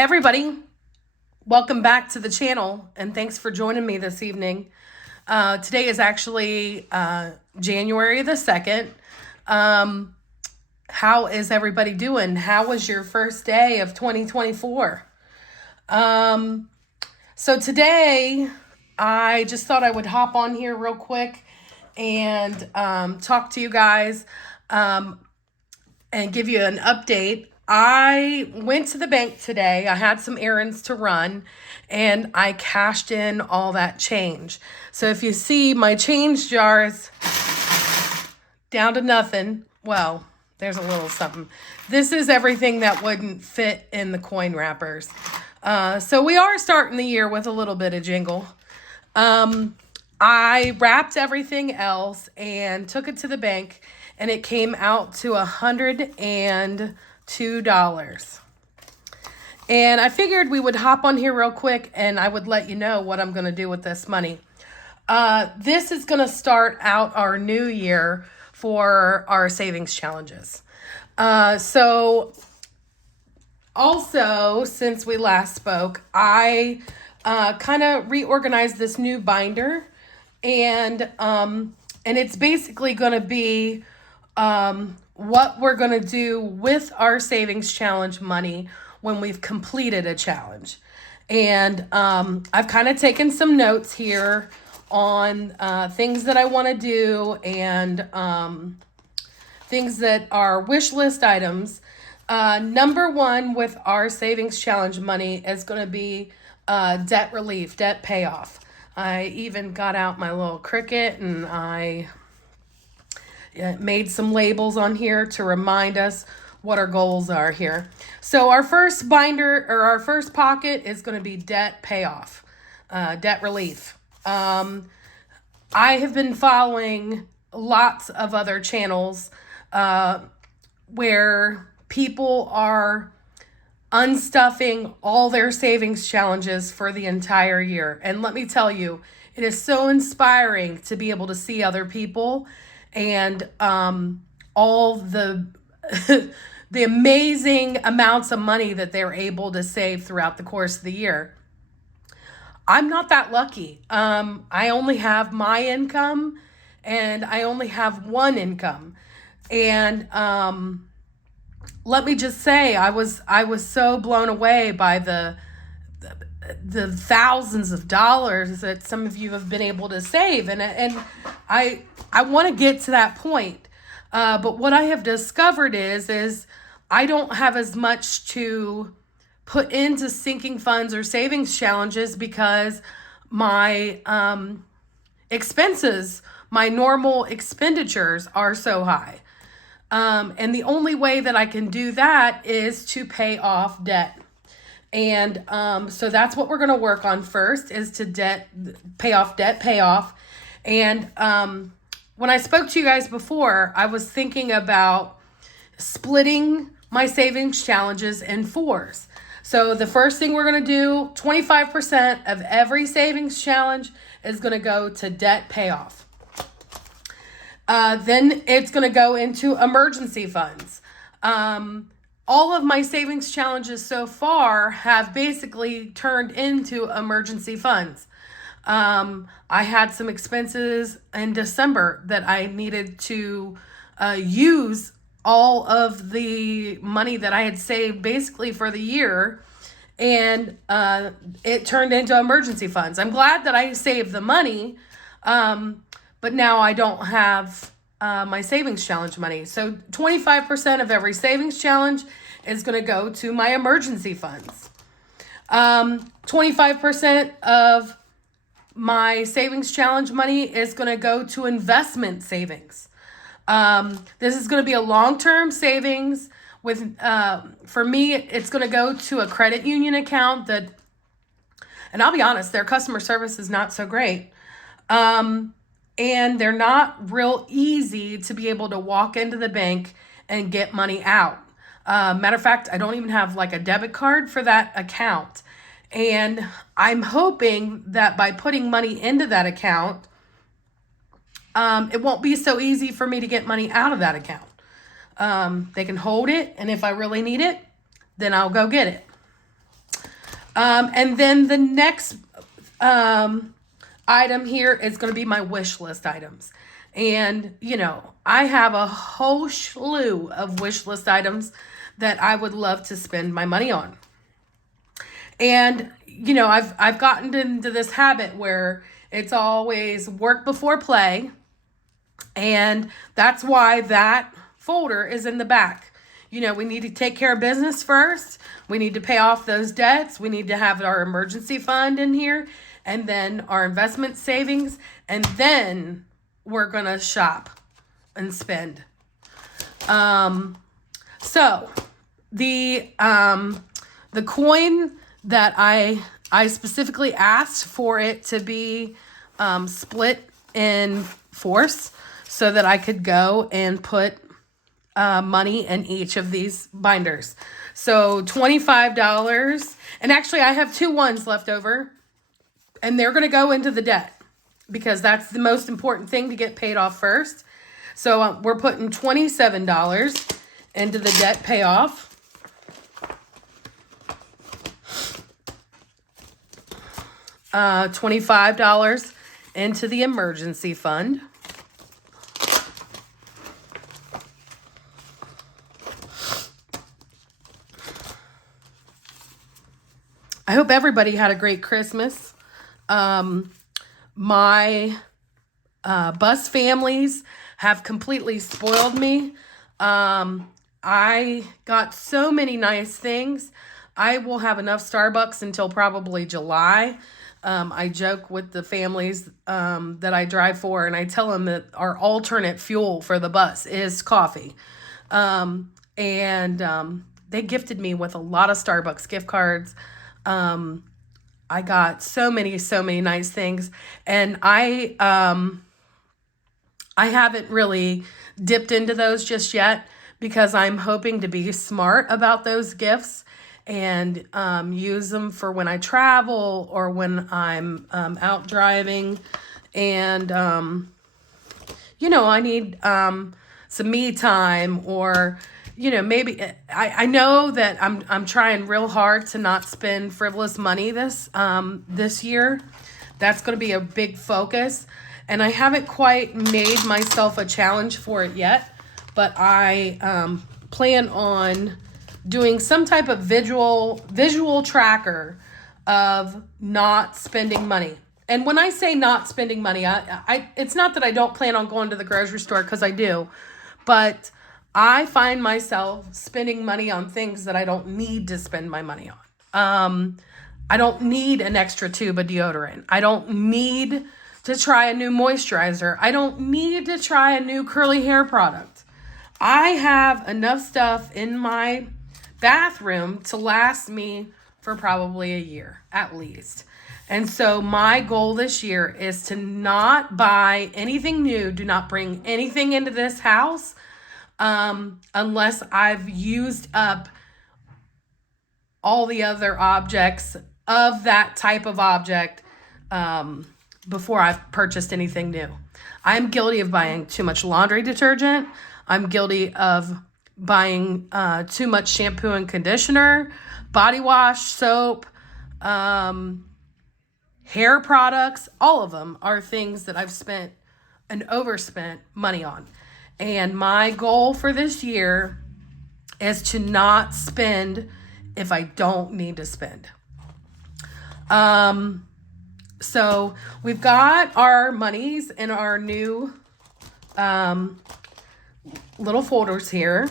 Hey everybody, welcome back to the channel and thanks for joining me this evening. Today is actually January the 2nd. How is everybody doing? How was your first day of 2024? So today I just thought I would hop on here real quick and talk to you guys and give you an update. I went to the bank today. I had some errands to run and I cashed in all that change. So if you see my change jars down to nothing, well, there's a little something. This is everything that wouldn't fit in the coin wrappers. So we are starting the year with a little bit of jingle. I wrapped everything else and took it to the bank and it came out to $102. And I figured we would hop on here real quick and I would let you know what I'm going to do with this money. This is going to start out our new year for our savings challenges. So also, since we last spoke, I kind of reorganized this new binder and it's basically going to be what we're going to do with our savings challenge money when we've completed a challenge. And I've kind of taken some notes here on things that I want to do and things that are wish list items. Number one with our savings challenge money is going to be debt relief, debt payoff. I even got out my little Cricut and I made some labels on here to remind us what our goals are here. So our first binder or our first pocket is going to be debt payoff, debt relief. I have been following lots of other channels where people are unstuffing all their savings challenges for the entire year. And let me tell you, it is so inspiring to be able to see other people and all the the amazing amounts of money that they're able to save throughout the course of the year. I'm not that lucky. I only have my income and I only have one income. And let me just say, I was so blown away by the thousands of dollars that some of you have been able to save. And I want to get to that point. But what I have discovered is I don't have as much to put into sinking funds or savings challenges because my expenses, my normal expenditures are so high. And the only way that I can do that is to pay off debt. And so that's what we're going to work on first is to debt payoff. And when I spoke to you guys before, I was thinking about splitting my savings challenges in fours. So the first thing we're going to do, 25% of every savings challenge is going to go to debt payoff. Then it's going to go into emergency funds. All of my savings challenges so far have basically turned into emergency funds. I had some expenses in December that I needed to use all of the money that I had saved basically for the year, and it turned into emergency funds. I'm glad that I saved the money, but now I don't have my savings challenge money. So 25% of every savings challenge is going to go to my emergency funds. 25% of my savings challenge money is going to go to investment savings. This is going to be a long-term savings with, for me, it's going to go to a credit union account that, and I'll be honest, their customer service is not so great. And they're not real easy to be able to walk into the bank and get money out. Matter of fact, I don't even have like a debit card for that account. And I'm hoping that by putting money into that account, it won't be so easy for me to get money out of that account. They can hold it, and if I really need it, then I'll go get it. And then the next item here is going to be my wish list items. And, I have a whole slew of wish list items that I would love to spend my money on. And, I've gotten into this habit where it's always work before play. And that's why that folder is in the back. We need to take care of business first. We need to pay off those debts. We need to have our emergency fund in here, and then our investment savings, and then we're going to shop and spend. So the coin that I specifically asked for it to be split in fourths so that I could go and put money in each of these binders. So $25. And actually, I have 2 ones left over. And they're going to go into the debt because that's the most important thing to get paid off first. So we're putting $27 into the debt payoff. $25 into the emergency fund. I hope everybody had a great Christmas. My bus families have completely spoiled me. I got so many nice things. I will have enough Starbucks until probably July. I joke with the families that I drive for, and I tell them that our alternate fuel for the bus is coffee. And they gifted me with a lot of Starbucks gift cards. I got so many nice things, and I haven't really dipped into those just yet because I'm hoping to be smart about those gifts and use them for when I travel or when I'm out driving. And, I need some me time, or, maybe I know that I'm trying real hard to not spend frivolous money this year. That's going to be a big focus. And I haven't quite made myself a challenge for it yet, but I plan on doing some type of visual tracker of not spending money. And when I say not spending money, I it's not that I don't plan on going to the grocery store, because I do, but I find myself spending money on things that I don't need to spend my money on. I don't need an extra tube of deodorant. I don't need to try a new moisturizer. I don't need to try a new curly hair product. I have enough stuff in my bathroom to last me for probably a year at least. And so my goal this year is to not buy anything new. Do not bring anything into this house unless I've used up all the other objects of that type of object before I've purchased anything new. I'm guilty of buying too much laundry detergent. I'm guilty of buying too much shampoo and conditioner, body wash, soap, hair products. All of them are things that I've spent and overspent money on. And my goal for this year is to not spend if I don't need to spend. So we've got our monies in our new little folders here.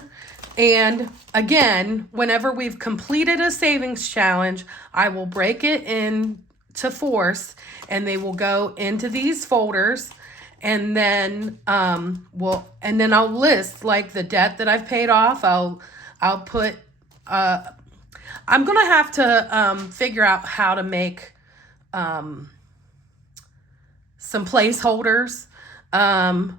And again, whenever we've completed a savings challenge, I will break it into fourths, and they will go into these folders. And then I'll list like the debt that I've paid off. I'll put I'm gonna have to figure out how to make some placeholders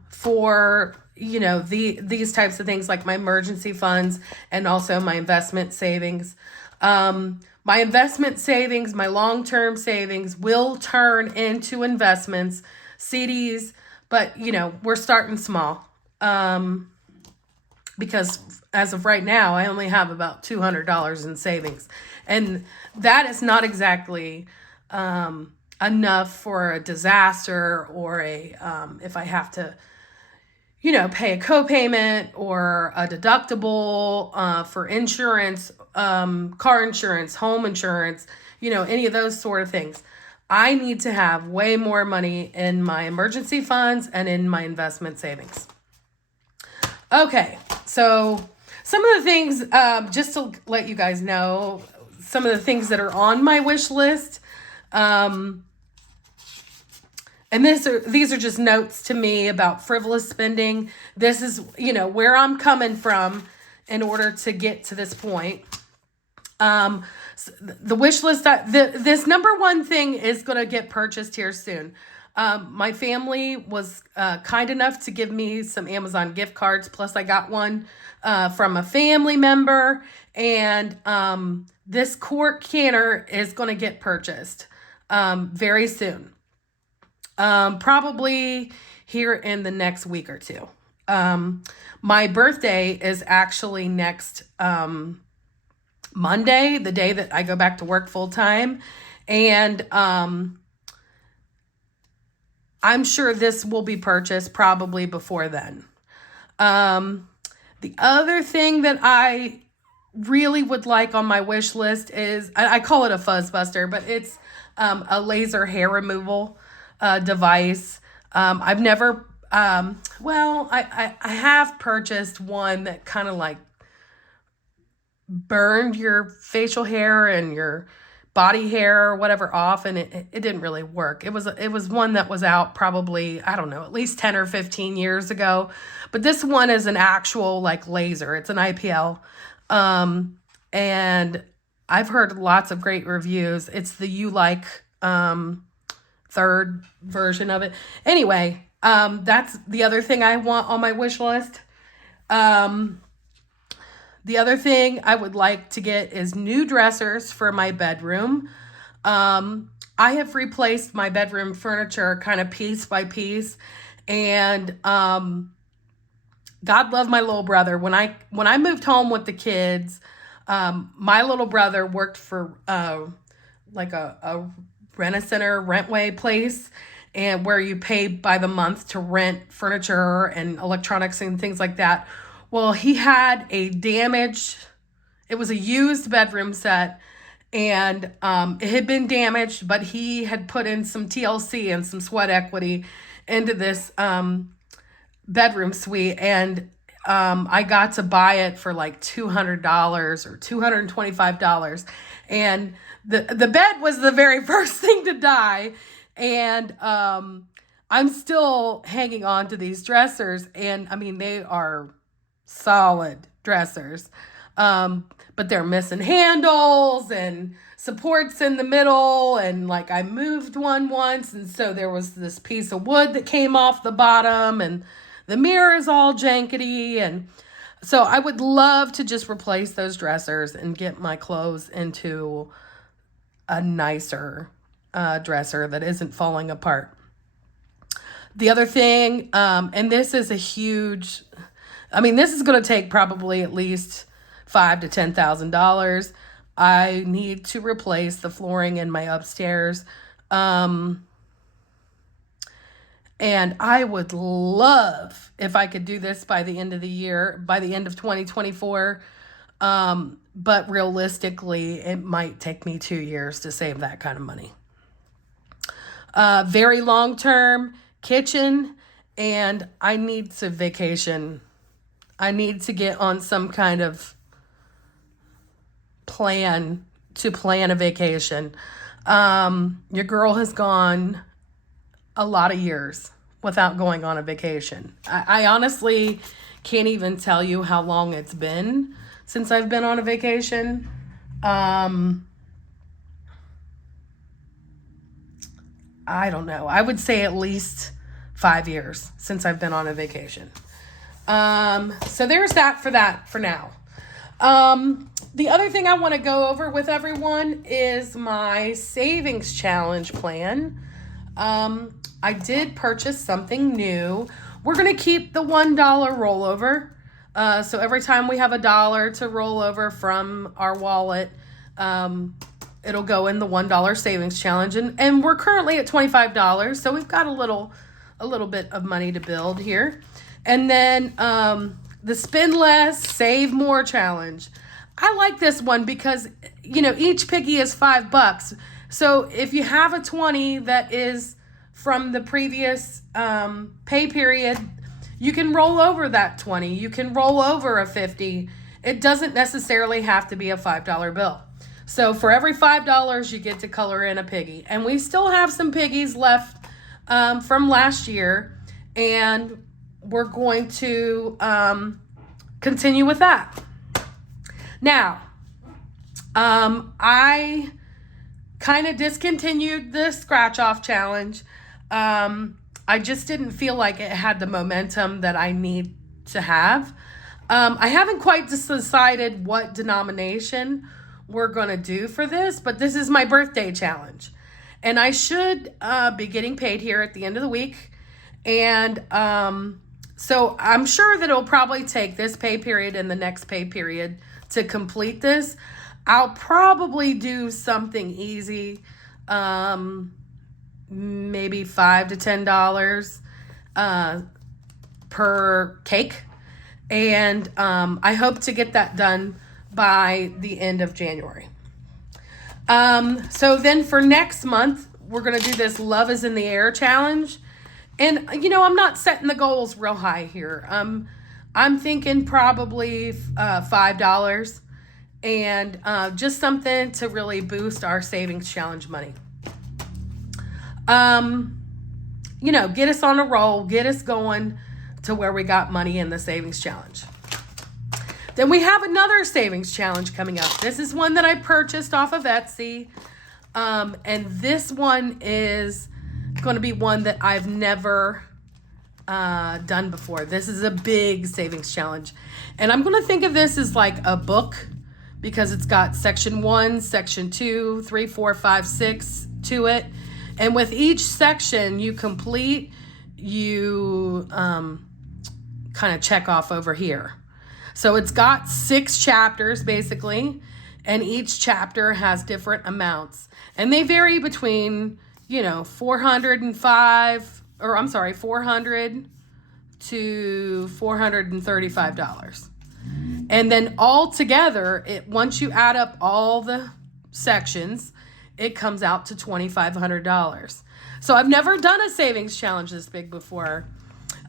for these types of things, like my emergency funds and also my investment savings. My investment savings, my long-term savings will turn into investments, CDs, but we're starting small. because as of right now, I only have about $200 in savings. And that is not exactly enough for a disaster or if I have to, pay a copayment or a deductible for insurance, car insurance, home insurance, any of those sort of things. I need to have way more money in my emergency funds and in my investment savings. Okay, so some of the things, just to let you guys know, some of the things that are on my wish list. And these are just notes to me about frivolous spending. This is, where I'm coming from in order to get to this point. The wish list, this number one thing is going to get purchased here soon. My family was kind enough to give me some Amazon gift cards. Plus I got one from a family member, and this quart canner is going to get purchased very soon. Probably here in the next week or two. My birthday is actually next Monday, the day that I go back to work full time. And I'm sure this will be purchased probably before then. The other thing that I really would like on my wish list is, I call it a fuzz buster, but it's a laser hair removal device. I've never, I have purchased one that kind of like burned your facial hair and your body hair or whatever off, and it didn't really work. It was one that was out probably, I don't know, at least 10 or 15 years ago. But this one is an actual like laser. It's an IPL. And I've heard lots of great reviews. It's the third version of it. Anyway, that's the other thing I want on my wish list. The other thing I would like to get is new dressers for my bedroom. I have replaced my bedroom furniture kind of piece by piece, and God love my little brother. When I moved home with the kids, my little brother worked for like a rent-a-center, rentway place, and where you pay by the month to rent furniture and electronics and things like that. Well, he had it was a used bedroom set, and it had been damaged, but he had put in some TLC and some sweat equity into this bedroom suite, and I got to buy it for like $200 or $225. And the bed was the very first thing to die. And I'm still hanging on to these dressers, and I mean, they are solid dressers, but they're missing handles and supports in the middle, and like I moved one once, and so there was this piece of wood that came off the bottom, and the mirror is all jankety, and so I would love to just replace those dressers and get my clothes into a nicer dresser that isn't falling apart. The other thing, and this is this is going to take probably at least $5,000 to $10,000. I need to replace the flooring in my upstairs. And I would love if I could do this by the end of the year, by the end of 2024. But realistically, it might take me 2 years to save that kind of money. Very long-term kitchen, and I need to vacation. I need to get on some kind of plan to plan a vacation. Your girl has gone a lot of years without going on a vacation. I honestly can't even tell you how long it's been since I've been on a vacation. I don't know. I would say at least 5 years since I've been on a vacation. So there's that for now. The other thing I want to go over with everyone is my savings challenge plan. I did purchase something new. We're going to keep the $1 rollover. So every time we have $1 to roll over from our wallet, it'll go in the $1 savings challenge. And we're currently at $25. So we've got a little bit of money to build here. And then the spend less, save more challenge. I like this one because, each piggy is $5. So if you have a 20 that is from the previous pay period, you can roll over that 20. You can roll over a 50. It doesn't necessarily have to be a $5 bill. So for every $5, you get to color in a piggy. And we still have some piggies left from last year. And we're going to continue with that. Now, I kind of discontinued the scratch off challenge. I just didn't feel like it had the momentum that I need to have. I haven't quite decided what denomination we're going to do for this, but this is my birthday challenge. And I should be getting paid here at the end of the week. And so I'm sure that it'll probably take this pay period and the next pay period to complete this. I'll probably do something easy, maybe $5 to $10 per cake. And I hope to get that done by the end of January. So then for next month, we're going to do this Love is in the Air challenge. And, I'm not setting the goals real high here. I'm thinking probably $5 and just something to really boost our savings challenge money. Get us on a roll, get us going to where we got money in the savings challenge. Then we have another savings challenge coming up. This is one that I purchased off of Etsy. And this one is going to be one that I've never done before. This is a big savings challenge. And I'm going to think of this as like a book because it's got section 1, section 2, 3, 4, 5, 6 to it. And with each section you complete, you kind of check off over here. So it's got 6 chapters basically, and each chapter has different amounts. And they vary between, $400 to $435. And then all together, once you add up all the sections, it comes out to $2,500. So I've never done a savings challenge this big before.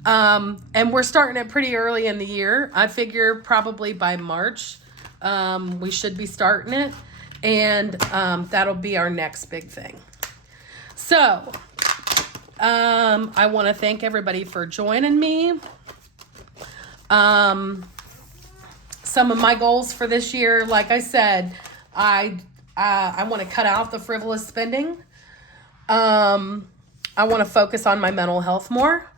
And we're starting it pretty early in the year. I figure probably by March, we should be starting it. And that'll be our next big thing. So I want to thank everybody for joining me. Some of my goals for this year, like I said, I want to cut out the frivolous spending. I want to focus on my mental health more.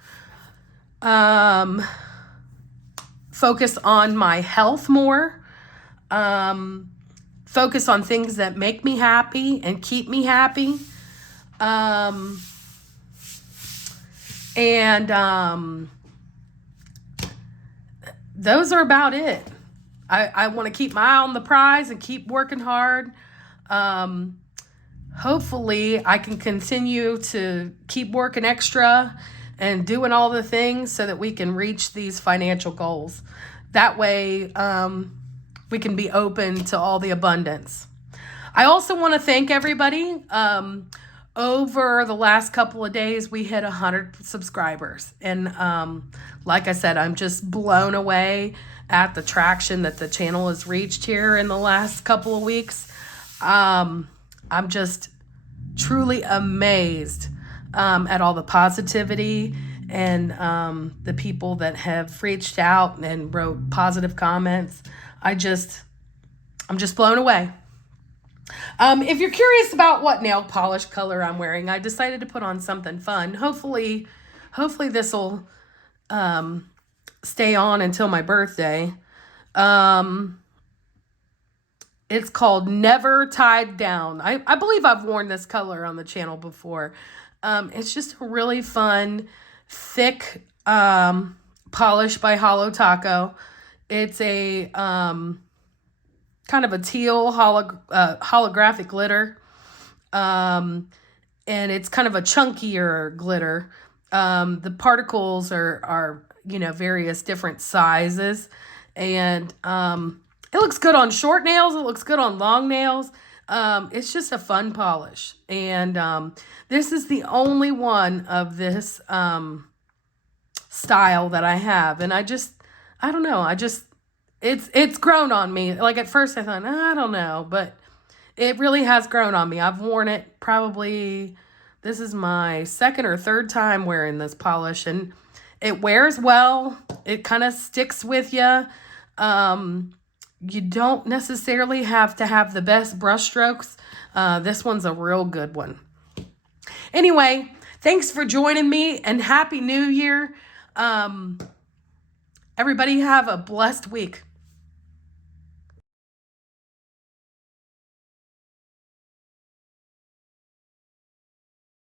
Focus on my health more. Focus on things that make me happy and keep me happy. Those are about it. I want to keep my eye on the prize and keep working hard. Hopefully I can continue to keep working extra and doing all the things so that we can reach these financial goals. That way, we can be open to all the abundance. I also want to thank everybody. Over the last couple of days, we hit 100 subscribers. And like I said, I'm just blown away at the traction that the channel has reached here in the last couple of weeks. I'm just truly amazed at all the positivity and the people that have reached out and wrote positive comments. I'm just blown away. If you're curious about what nail polish color I'm wearing, I decided to put on something fun. Hopefully this will stay on until my birthday. It's called Never Tied Down. I believe I've worn this color on the channel before. It's just a really fun, thick polish by Hollow Taco. It's a kind of a teal holographic glitter. And it's kind of a chunkier glitter. The particles are various different sizes, and it looks good on short nails. It looks good on long nails. It's just a fun polish, and this is the only one of this style that I have, and I don't know, it's grown on me. Like at first I thought, I don't know, but it really has grown on me. I've worn it probably, this is my second or third time wearing this polish, and it wears well. It kind of sticks with you. You don't necessarily have to have the best brush strokes. This one's a real good one. Anyway, thanks for joining me, and Happy New Year. Everybody have a blessed week.